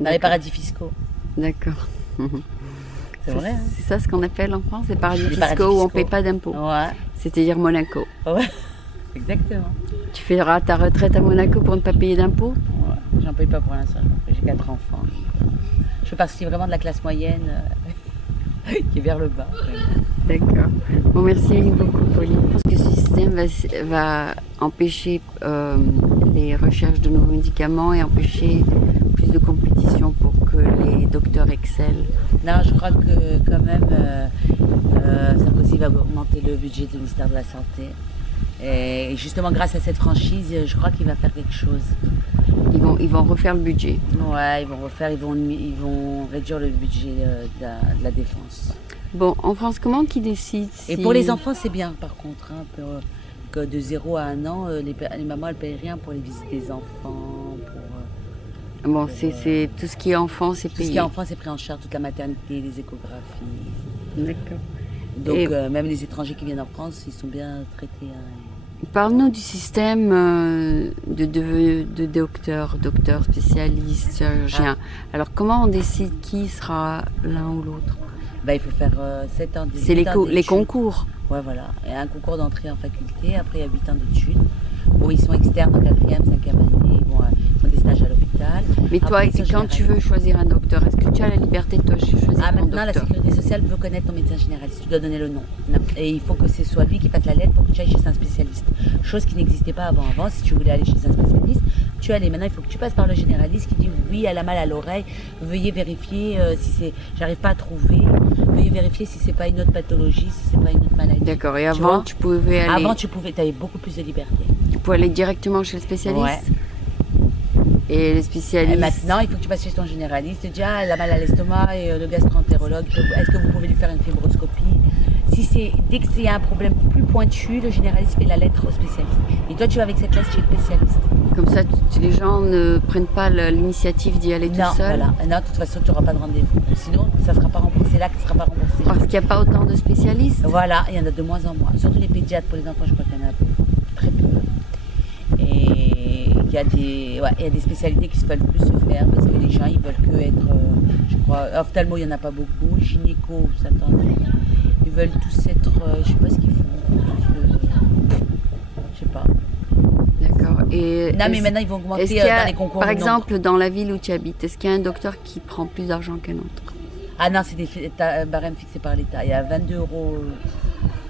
Dans les paradis fiscaux. D'accord. C'est vrai. Hein. C'est ça ce qu'on appelle en France, les paradis Les paradis fiscaux où on ne fiscaux. paye pas d'impôts. Ouais. C'est-à-dire Monaco. Ouais. Exactement. Tu feras ta retraite à Monaco pour ne pas payer d'impôts? Ouais. J'en paye pas pour l'instant. J'ai 4 enfants. Je fais partie vraiment de la classe moyenne qui est vers le bas. D'accord. Bon, merci beaucoup, Pauline. Je pense que ce système va empêcher les recherches de nouveaux médicaments et empêcher plus de compétition pour que les docteurs excellent. Non, je crois que quand même, Sarkozy va augmenter le budget du ministère de la Santé. Et justement, grâce à cette franchise, je crois qu'il va faire quelque chose. Ils vont refaire le budget. Ouais, ils vont réduire le budget de la défense. Bon, en France, comment qu'ils décident si... Et pour les enfants, c'est bien par contre. Hein, que de 0 à 1 an, les mamans, elles ne payent rien pour les visites des enfants. Bon, c'est tout ce qui est enfant, c'est payé. Tout ce qui est enfant, c'est pris en charge, toute la maternité, les échographies. D'accord. Donc, même les étrangers qui viennent en France, ils sont bien traités. Hein. Parle-nous du système de docteurs spécialistes, chirurgiens. Alors, comment on décide qui sera l'un ou l'autre? Il faut faire 7 ans d'études. C'est les concours. Ouais, voilà. Il y a un concours d'entrée en faculté, après il y a 8 ans d'études. Bon, ils sont externes en 4e, 5e année, ils font des stages à l'hôpital. Mais toi, quand tu veux choisir un docteur, est-ce que tu as la liberté de choisir ton docteur? Maintenant, la sécurité sociale veut connaître ton médecin généraliste, tu dois donner le nom. Et il faut que ce soit lui qui fasse la lettre pour que tu ailles chez un spécialiste. Chose qui n'existait pas avant. Avant, si tu voulais aller chez un spécialiste, tu allais. Maintenant, il faut que tu passes par le généraliste qui dit oui, elle a mal à l'oreille, veuillez vérifier si c'est, j'arrive pas à trouver, veuillez vérifier si c'est pas une autre pathologie, si c'est pas une autre maladie. D'accord, et avant, tu pouvais aller... Avant, tu avais beaucoup plus de liberté. Tu pouvais aller directement chez le spécialiste? Ouais. Et les spécialistes... Et maintenant, il faut que tu passes chez ton généraliste, tu dis ah, elle a mal à l'estomac, et le gastro-entérologue, est-ce que vous pouvez lui faire une fibroscopie? Dès que c'est un problème plus pointu, le généraliste fait la lettre au spécialiste. Et toi, tu vas avec cette lettre chez le spécialiste. Comme ça, les gens ne prennent pas l'initiative d'y aller tout seul? Voilà. Non, de toute façon, tu n'auras pas de rendez-vous. Sinon, ça ne sera pas remboursé. L'acte ne sera pas remboursé. Parce qu'il n'y a pas autant de spécialistes? Voilà, il y en a de moins en moins. Surtout les pédiatres pour les enfants, je crois qu'il y en a très peu. Et il y a des spécialités qui se veulent plus se faire parce que les gens, ils veulent que être, je crois, ophtalmo, il n'y en a pas beaucoup. Gynéco, ça tend. Ils veulent tous être, je ne sais pas ce qu'ils font. Je sais pas. D'accord. Et non, mais maintenant, ils vont augmenter dans les concours. Par exemple, dans la ville où tu habites, est-ce qu'il y a un docteur qui prend plus d'argent qu'un autre? Ah non, c'est un barème fixé par l'État. Il y a 22 €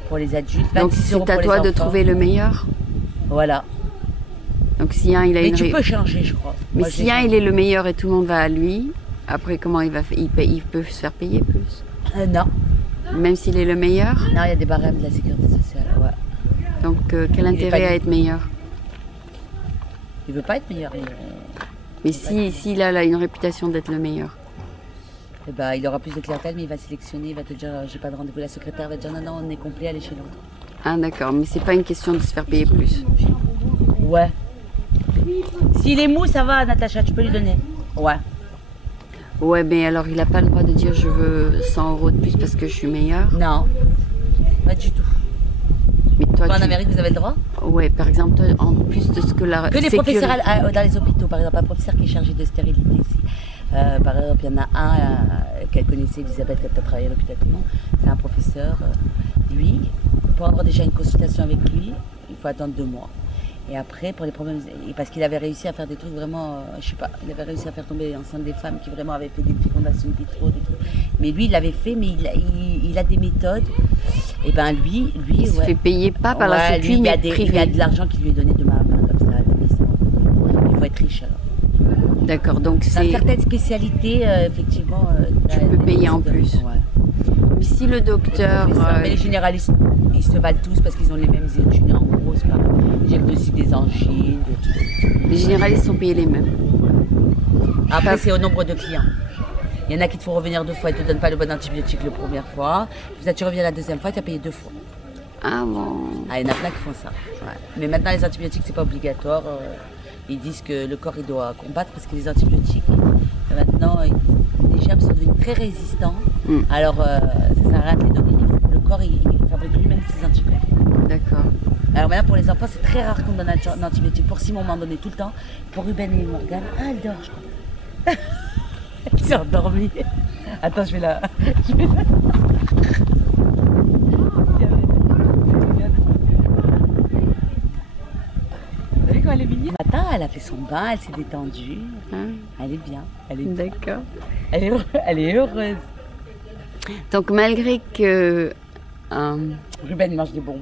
pour les adultes, 26 Donc, € c'est pour à les toi enfants. de trouver le meilleur? Voilà. Donc, si un, il a mais une... tu peux changer, je crois. Mais si un, il est le meilleur et tout le monde va à lui, après, comment il va faire? Il peut se faire payer plus? Non. Même s'il est le meilleur? Non, il y a des barèmes de la sécurité sociale, ouais. Donc, quel intérêt à être meilleur? Il veut pas être meilleur. Mais s'il a une réputation d'être le meilleur? Eh ben, il aura plus de clientèle, mais il va sélectionner, il va te dire j'ai pas de rendez-vous. La secrétaire va te dire non, on est complet, allez chez l'autre. Ah d'accord, mais c'est pas une question de se faire payer plus. Ouais. S'il est mou, ça va, Natacha, tu peux lui donner. Ouais. Ouais, mais alors il n'a pas le droit de dire je veux 100 € de plus parce que je suis meilleur? Non, pas du tout. Mais toi, en Amérique, vous avez le droit? Ouais, par exemple, toi, en plus de ce que la... Que les professeurs dans les hôpitaux, par exemple, un professeur qui est chargé de stérilité ici. Par exemple, il y en a un qu'elle connaissait, Elisabeth, qui a travaillé à l'hôpital Clément. C'est un professeur. Lui, pour avoir déjà une consultation avec lui, il faut attendre 2 mois. Et après, pour les problèmes, parce qu'il avait réussi à faire des trucs vraiment, je sais pas, il avait réussi à faire tomber enceinte des femmes qui vraiment avaient fait des fécondations in vitro, des trucs. Mais lui, il l'avait fait, mais il a des méthodes. Et ben lui, il se fait payer pas par la sécu, mais privé. Il y a de l'argent qui lui est donné de main à main, comme ça, il faut être riche alors. D'accord, donc c'est... Dans certaines spécialités, effectivement... tu peux payer en plus. Ouais. Mais si le docteur... Mais les généralistes, ils se valent tous parce qu'ils ont les mêmes études. En gros, c'est pareil. Diagnostic des angines, des trucs. Les généralistes sont payés les mêmes. Après, c'est au nombre de clients. Il y en a qui te font revenir 2 fois, ils ne te donnent pas le bon antibiotique la première fois. Puis ça, tu reviens la 2e fois, tu as payé 2 fois. Ah bon? Ah, il y en a plein qui font ça. Ouais. Mais maintenant, les antibiotiques, c'est pas obligatoire. Ils disent que le corps, il doit combattre parce que les antibiotiques, maintenant, les germes sont devenus très résistants. Alors, ça sert à rien de les donner. Le corps, il fabrique lui-même ses antibiotiques. D'accord. Alors maintenant, pour les enfants, c'est très rare qu'on donne un antibiotique. Pour Simon, on m'en donnait tout le temps. Pour Ruben et Morgane, elle dort, je crois. s'est endormie. Attends, je vais la... Vous savez quand elle est mignonne? Le matin, elle a fait son bain, elle s'est détendue. Elle est bien. D'accord. Elle est heureuse. Donc malgré que... Ruben mange des bonbons.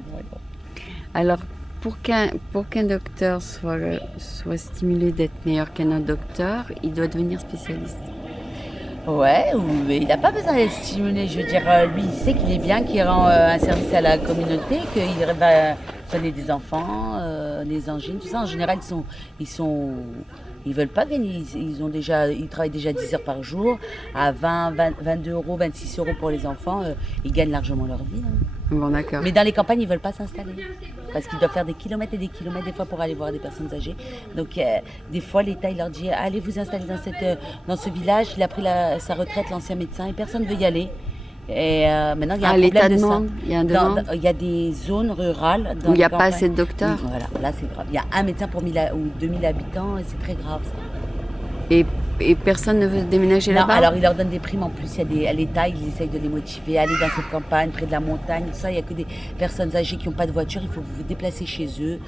Alors pour qu'un docteur soit stimulé d'être meilleur qu'un autre docteur, il doit devenir spécialiste. Ouais, il n'a pas besoin d'être stimulé. Je veux dire, lui, il sait qu'il est bien, qu'il rend un service à la communauté, qu'il va soigner des enfants, des angines, tout ça. En général, ils veulent pas gagner. Ils travaillent déjà 10 heures par jour, à 20, 22 euros, 26 euros pour les enfants. Ils gagnent largement leur vie. Hein. Bon, d'accord. Mais dans les campagnes, ils ne veulent pas s'installer. Parce qu'ils doivent faire des kilomètres et des kilomètres des fois pour aller voir des personnes âgées. Donc des fois, l'État il leur dit allez vous installer dans ce village. Il a pris sa retraite, l'ancien médecin, et personne ne veut y aller. Et maintenant, il y a un problème de ça. Il y a des zones rurales où il n'y a pas assez de docteurs. Voilà, là c'est grave. Il y a un médecin pour 1000 ou 2000 habitants et c'est très grave ça. Et personne ne veut déménager là-bas? Alors ils leur donnent des primes en plus. À l'État, ils essayent de les motiver à aller dans cette campagne, près de la montagne, tout ça. Il n'y a que des personnes âgées qui n'ont pas de voiture, il faut vous déplacer chez eux.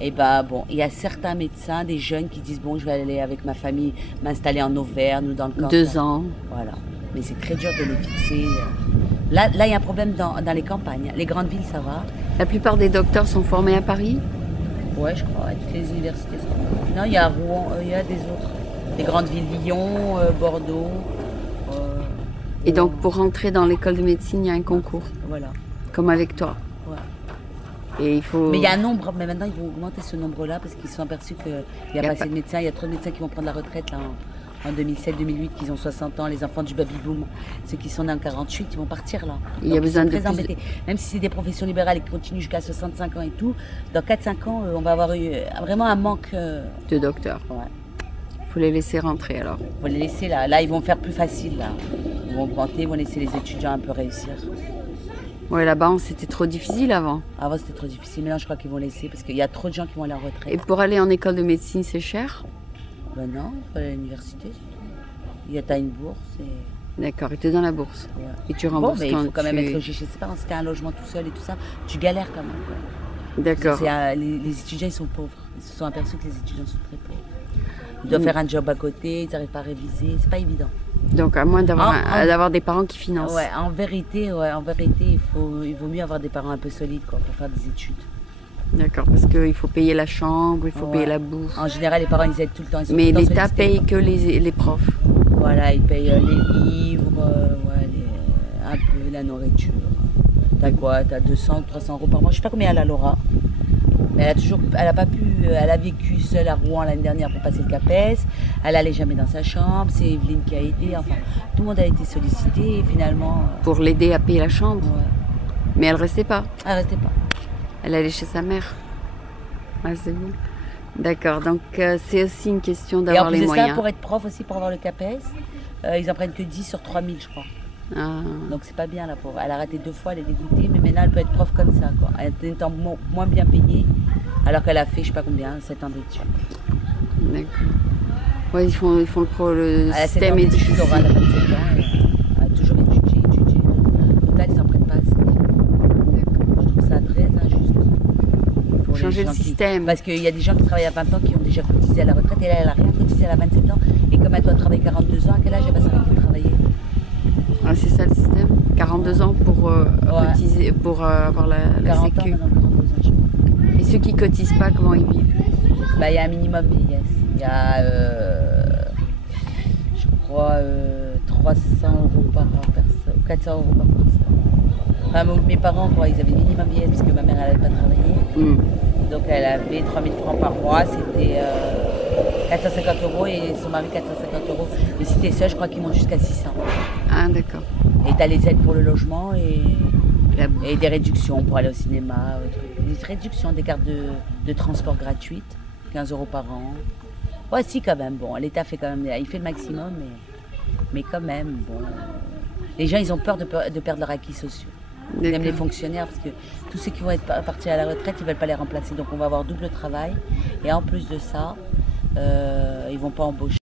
Et bon, il y a certains médecins, des jeunes qui disent bon, je vais aller avec ma famille m'installer en Auvergne ou dans le camp. 2 ans. Voilà. Mais c'est très dur de les fixer. Là, il y a un problème dans les campagnes. Les grandes villes, ça va. La plupart des docteurs sont formés à Paris? Ouais, je crois. Toutes les universités sont... Non, il y a Rouen, il y a des autres. Les grandes villes, Lyon, Bordeaux. Et donc, pour rentrer dans l'école de médecine, il y a un concours? Voilà. Comme avec toi? Ouais. Et il faut... Mais il y a un nombre, mais maintenant, ils vont augmenter ce nombre-là parce qu'ils se sont aperçus qu'il n'y a pas assez de médecins. Il y a trop de médecins qui vont prendre la retraite là, en 2007-2008, qui ont 60 ans, les enfants du baby-boom. Ceux qui sont nés en 48, ils vont partir là. Il y a besoin de très embêtés. Même si c'est des professions libérales et qui continuent jusqu'à 65 ans et tout, dans 4-5 ans, on va avoir vraiment un manque... de docteurs. Ouais. Il faut les laisser rentrer alors. Il faut les laisser là. Là, ils vont faire plus facile. Là. Ils vont augmenter, ils vont laisser les étudiants un peu réussir. Ouais, là-bas, c'était trop difficile avant. Avant, c'était trop difficile. Mais là, je crois qu'ils vont laisser parce qu'il y a trop de gens qui vont aller en retraite. Et pour aller en école de médecine, c'est cher? Ben non, il faut aller à l'université, c'est tout. Tu as une bourse et... D'accord, et tu es dans la bourse. Ouais. Et tu rembourses mais il faut quand même être logé chez ses parents. Si tu as un logement tout seul et tout ça, tu galères quand même. D'accord. Les étudiants, ils sont pauvres. Ils se sont aperçus que les étudiants sont très pauvres. Ils doivent faire un job à côté, ils n'arrivent pas à réviser, c'est pas évident. Donc à moins d'avoir des parents qui financent. Ouais, en vérité, il vaut mieux avoir des parents un peu solides quoi, pour faire des études. D'accord, parce qu'il faut payer la chambre, il faut payer la bouffe. En général, les parents, ils aident tout le temps. Mais l'État paye que les profs. Voilà, ils payent les livres, un peu la nourriture. T'as quoi? T'as 200 ou 300 euros par mois. Je sais pas combien elle a, Laura. Mais elle a vécu seule à Rouen l'année dernière pour passer le CAPES. Elle n'allait jamais dans sa chambre. C'est Evelyne qui a aidé. Enfin, tout le monde a été sollicité et finalement. Pour l'aider à payer la chambre. Ouais. Mais elle restait pas. Elle restait pas. Elle allait chez sa mère. Ah, c'est bon. D'accord. Donc c'est aussi une question d'avoir les moyens. Et en plus de ça, pour être prof aussi, pour avoir le CAPES, ils en prennent que 10 sur 3000, je crois. Ah. Donc c'est pas bien la pauvre. Elle a raté 2 fois, elle est dégoûtée, mais maintenant elle peut être prof comme ça, quoi. Elle est moins bien payée, alors qu'elle a fait je sais pas combien, 7 ans d'études. D'accord. Ouais, ils font le système éducatif. Elle a 27 ans, elle a toujours étudié. Au total, ils n'en prennent pas assez. D'accord. Je trouve ça très injuste. Pour changer le système. Parce qu'il y a des gens qui travaillent à 20 ans qui ont déjà cotisé à la retraite, et là elle n'a rien cotisé, elle a 27 ans, et comme elle doit travailler 42 ans, à quel âge elle va s'arrêter de travailler? Ah, c'est ça le système. 42 ans pour cotiser, pour avoir la sécu. Et ceux qui cotisent pas, comment ils vivent? Il y a un minimum vieillesse. Il y a, je crois, 300 euros par personne, 400 euros par personne. Enfin, mes parents, ils avaient minimum vieillesse parce que ma mère n'avait pas travaillé. Donc elle avait 3000 francs par mois, c'était 450 euros et son mari 450 euros. Mais si t'es seul, je crois qu'ils montent jusqu'à 600. Ah d'accord. Et t'as les aides pour le logement et des réductions pour aller au cinéma, des réductions, des cartes de transport gratuites, 15 euros par an. Ouais si quand même, bon, l'État fait quand même, il fait le maximum, mais quand même, bon. Les gens ils ont peur de perdre leurs acquis sociaux. Même les fonctionnaires, parce que tous ceux qui vont être partis à la retraite, ils ne veulent pas les remplacer. Donc on va avoir double travail. Et en plus de ça, ils ne vont pas embaucher.